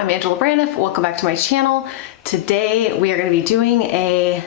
I'm Angela Braniff. Welcome back to my channel. Today we are going to be doing a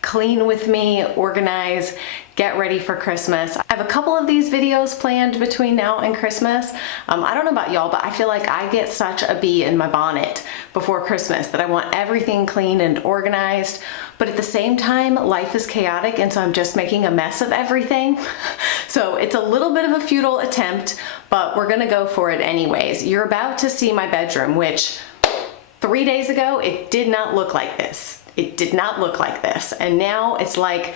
clean with me, organize, get ready for Christmas. I have a couple of these videos planned between now and Christmas. I don't know about y'all, but I feel like I get such a bee in my bonnet before Christmas that I want everything clean and organized. But at the same time, life is chaotic, and so I'm just making a mess of everything. So it's a little bit of a futile attempt, but we're gonna go for it anyways. You're about to see my bedroom, which 3 days ago, it did not look like this. It did not look like this. And now it's like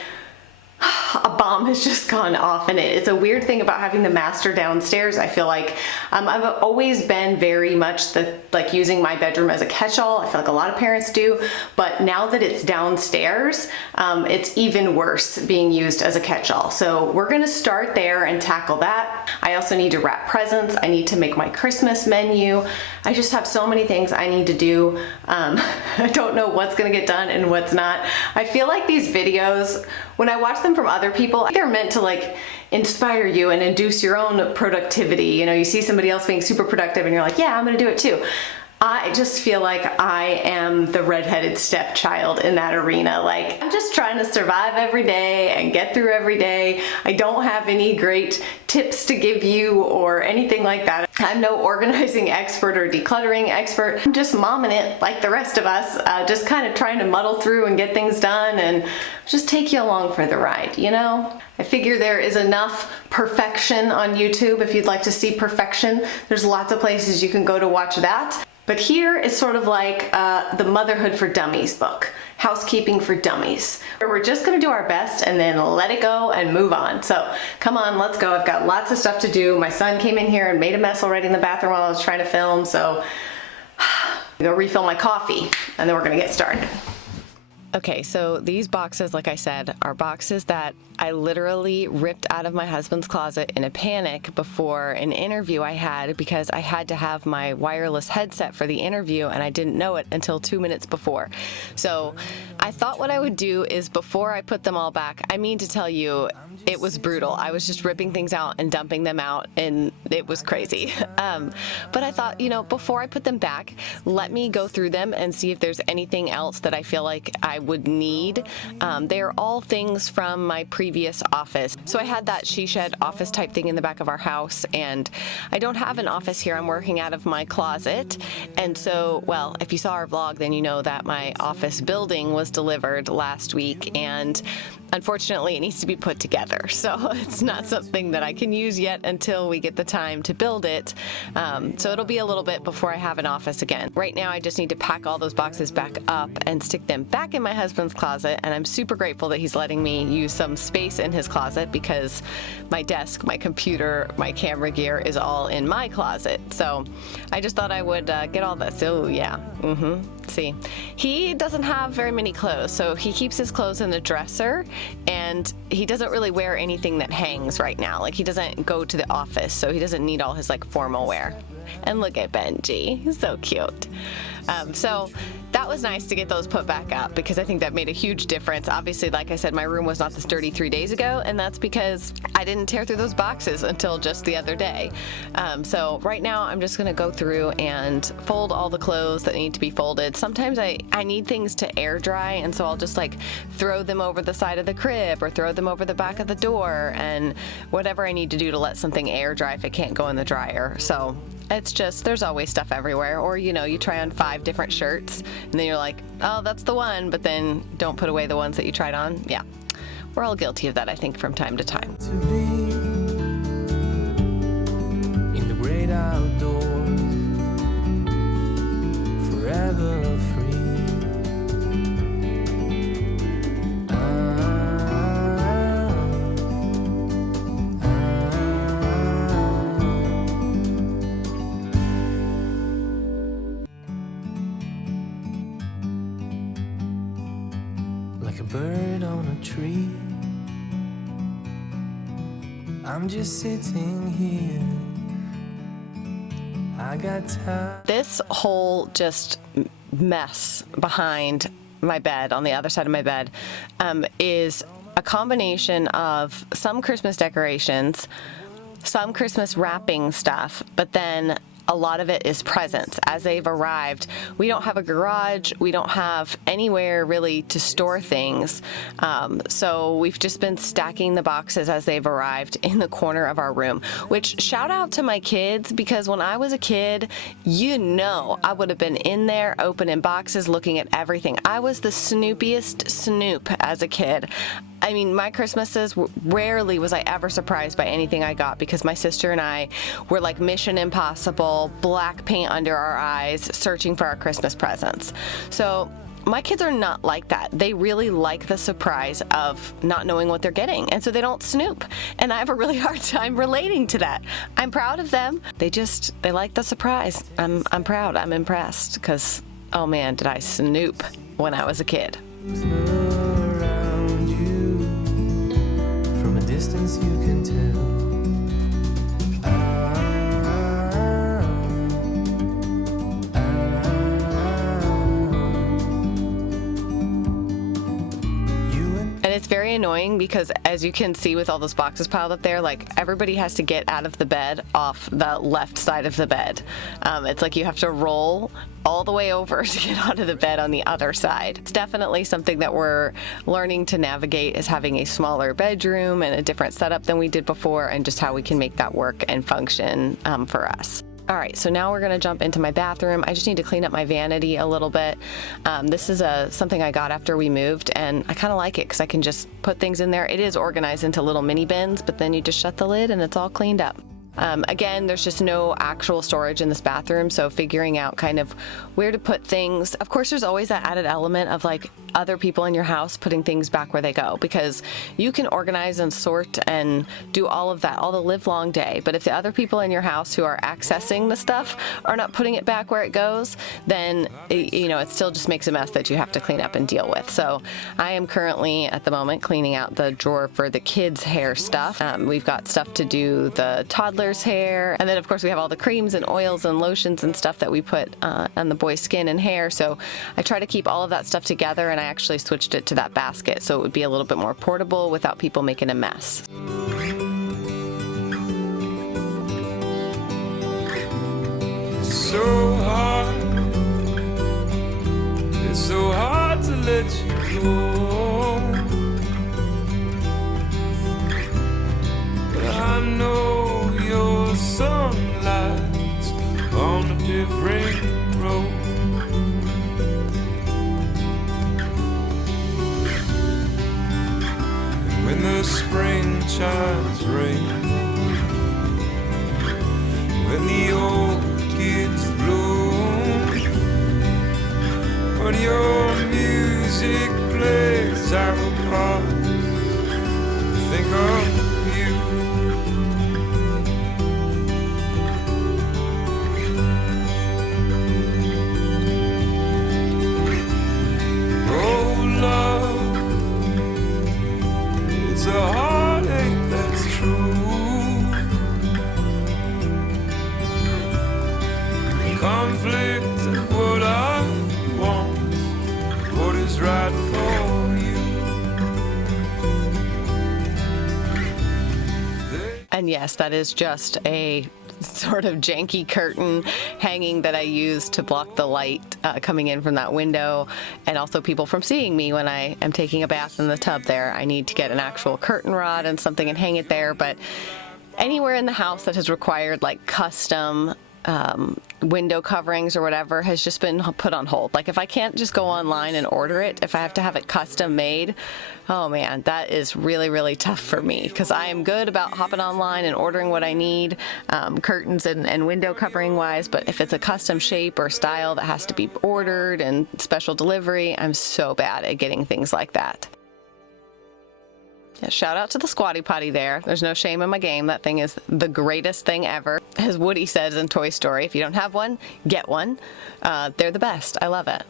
a bomb has just gone off in it. It's a weird thing about having the master downstairs. I feel like I've always been very much like using my bedroom as a catch-all. I feel like a lot of parents do, but now that it's downstairs, it's even worse being used as a catch-all. So we're gonna start there and tackle that. I also need to wrap presents. I need to make my Christmas menu. I just have so many things I need to do. I don't know what's gonna get done and what's not. I feel like these videos, when I watch them from other people, they're meant to like inspire you and induce your own productivity. You know, you see somebody else being super productive and you're like, yeah, I'm gonna do it too. I just feel like I am the redheaded stepchild in that arena. Like, I'm just trying to survive every day and get through every day. I don't have any great tips to give you or anything like that. I'm no organizing expert or decluttering expert. I'm just momming it like the rest of us, just kind of trying to muddle through and get things done and just take you along for the ride, you know? I figure there is enough perfection on YouTube. If you'd like to see perfection, there's lots of places you can go to watch that. But here is sort of like the Motherhood for Dummies book, Housekeeping for Dummies. We're just gonna do our best and then let it go and move on. So come on, let's go. I've got lots of stuff to do. My son came in here and made a mess already in the bathroom while I was trying to film, so I'm gonna refill my coffee and then we're gonna get started. Okay, so these boxes, like I said, are boxes that I literally ripped out of my husband's closet in a panic before an interview I had, because I had to have my wireless headset for the interview and I didn't know it until 2 minutes before. So I thought what I would do is, before I put them all back, I mean to tell you, it was brutal. I was just ripping things out and dumping them out and it was crazy. But I thought, you know, before I put them back, let me go through them and see if there's anything else that I feel like I would need. They are all things from my previous office. So I had that she shed office type thing in the back of our house, and I don't have an office here. I'm working out of my closet. And so, well, if you saw our vlog, then you know that my office building was delivered last week, and unfortunately, it needs to be put together. So it's not something that I can use yet until we get the time to build it. So it'll be a little bit before I have an office again. Right now, I just need to pack all those boxes back up and stick them back in my husband's closet. And I'm super grateful that he's letting me use some space in his closet, because my desk, my computer, my camera gear is all in my closet. So I just thought I would get all this. Oh yeah, see, he doesn't have very many clothes, so he keeps his clothes in the dresser, and he doesn't really wear anything that hangs right now. Like, he doesn't go to the office, so he doesn't need all his like formal wear. And look at Benji, he's so cute. So that was nice to get those put back up, because I think that made a huge difference. Obviously, like I said, my room was not this dirty 3 days ago, and that's because I didn't tear through those boxes until just the other day. So right now I'm just gonna go through and fold all the clothes that need to be folded. Sometimes I need things to air dry, and so I'll just like throw them over the side of the crib or throw them over the back of the door, and whatever I need to do to let something air dry if it can't go in the dryer. So it's just, there's always stuff everywhere. Or, you know, you try on 5 different shirts and then you're like, oh, that's the one, but then don't put away the ones that you tried on. Yeah, we're all guilty of that, I think, from time to time. To be in the great outdoors, forever free. Like a bird on a tree, I'm just sitting here. I got time. This whole just mess behind my bed, on the other side of my bed, is a combination of some Christmas decorations, some Christmas wrapping stuff, but then a lot of it is presents. As they've arrived, we don't have a garage, we don't have anywhere really to store things, so we've just been stacking the boxes as they've arrived in the corner of our room, which shout out to my kids, because when I was a kid, I would have been in there opening boxes, looking at everything. I was the snoopiest snoop as a kid. I mean, my Christmases, rarely was I ever surprised by anything I got, because my sister and I were like Mission Impossible, black paint under our eyes, searching for our Christmas presents. So my kids are not like that. They really like the surprise of not knowing what they're getting, and so they don't snoop. And I have a really hard time relating to that. I'm proud of them. They like the surprise. I'm proud. I'm impressed, because, oh man, did I snoop when I was a kid. Around you, from a distance you can tell. It's very annoying because, as you can see with all those boxes piled up there, like everybody has to get out of the bed off the left side of the bed. It's like you have to roll all the way over to get onto the bed on the other side. It's definitely something that we're learning to navigate, is having a smaller bedroom and a different setup than we did before, and just how we can make that work and function for us. All right, so now we're gonna jump into my bathroom. I just need to clean up my vanity a little bit. This is something I got after we moved, and I kind of like it because I can just put things in there. It is organized into little mini bins, but then you just shut the lid and it's all cleaned up. Again, there's just no actual storage in this bathroom, so figuring out kind of where to put things. Of course, there's always that added element of like other people in your house putting things back where they go, because you can organize and sort and do all of that all the live long day. But if the other people in your house who are accessing the stuff are not putting it back where it goes, then it still just makes a mess that you have to clean up and deal with. So I am currently at the moment cleaning out the drawer for the kids' hair stuff. We've got stuff to do the toddler's hair, and then of course we have all the creams and oils and lotions and stuff that we put on the boys' skin and hair. So I try to keep all of that stuff together, and I actually switched it to that basket so it would be a little bit more portable without people making a mess. It's so hard to let you go, but I know your sunlight's on a different road. When the spring chimes ring, when the orchids bloom, when your music plays, I will pause, think of you. Oh, love, it's a heartache that's true. Conflict of what I want, what is right for you. And yes, that is just a sort of janky curtain hanging that I use to block the light coming in from that window, and also people from seeing me when I am taking a bath in the tub there. I need to get an actual curtain rod and something and hang it there, but anywhere in the house that has required like custom window coverings or whatever has just been put on hold. Like if I can't just go online and order it, if I have to have it custom made, oh man, that is really, really tough for me, because I am good about hopping online and ordering what I need, curtains and window covering wise, but if it's a custom shape or style that has to be ordered and special delivery, I'm so bad at getting things like that. Yeah, shout out to the Squatty Potty there. There's no shame in my game. That thing is the greatest thing ever. As Woody says in Toy Story, if you don't have one, get one. They're the best. I love it.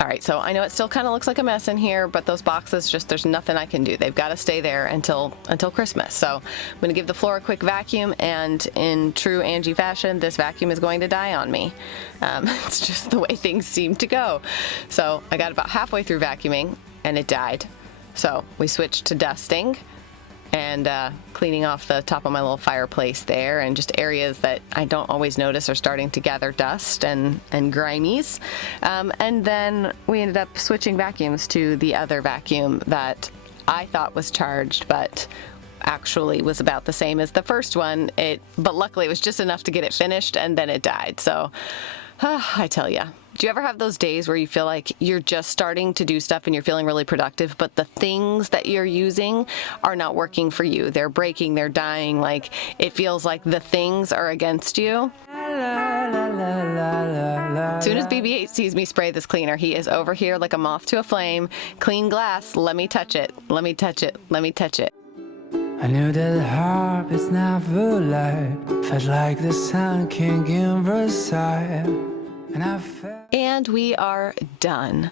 All All right, so I know it still kind of looks like a mess in here, but those boxes, just there's nothing I can do. They've got to stay there until Christmas. So I'm going to give the floor a quick vacuum, and in true Angie fashion, this vacuum is going to die on me. It's just the way things seem to go. So I got about halfway through vacuuming, and it died. So we switched to dusting and cleaning off the top of my little fireplace there, and just areas that I don't always notice are starting to gather dust and grimies. And then we ended up switching vacuums to the other vacuum that I thought was charged, but actually was about the same as the first one. But luckily it was just enough to get it finished, and then it died. So I tell ya. Do you ever have those days where you feel like you're just starting to do stuff and you're feeling really productive, but the things that you're using are not working for you? They're breaking, they're dying, like it feels like the things are against you? As soon as BB-8 sees me spray this cleaner, he is over here like a moth to a flame. Clean glass, let me touch it, let me touch it, let me touch it. I knew that harp is never light. Felt like the sun king in Versailles. And we are done.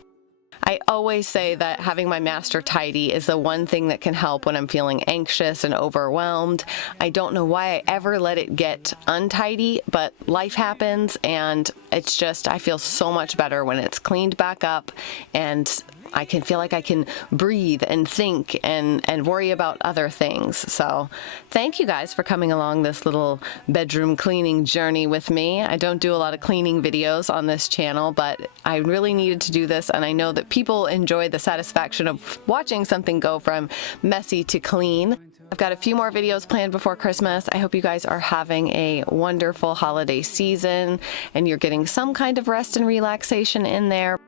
I always say that having my master tidy is the one thing that can help when I'm feeling anxious and overwhelmed. I don't know why I ever let it get untidy, but life happens, and it's just, I feel so much better when it's cleaned back up, and I can feel like I can breathe and think and worry about other things. So thank you guys for coming along this little bedroom cleaning journey with me. I don't do a lot of cleaning videos on this channel, but I really needed to do this, and I know that people enjoy the satisfaction of watching something go from messy to clean. I've got a few more videos planned before Christmas. I hope you guys are having a wonderful holiday season and you're getting some kind of rest and relaxation in there.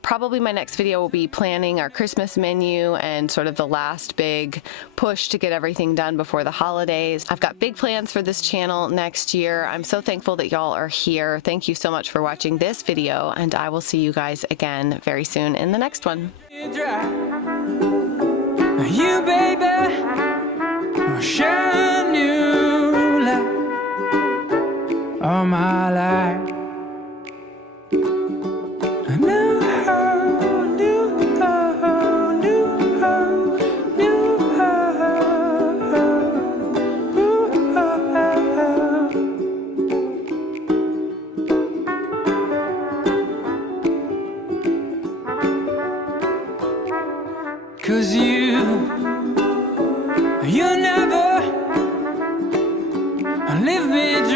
Probably my next video will be planning our Christmas menu and sort of the last big push to get everything done before the holidays. I've got big plans for this channel next year. I'm so thankful that y'all are here. Thank you so much for watching this video, and I will see you guys again very soon in the next one. You, baby, shine new light on my life. Cause you never leave me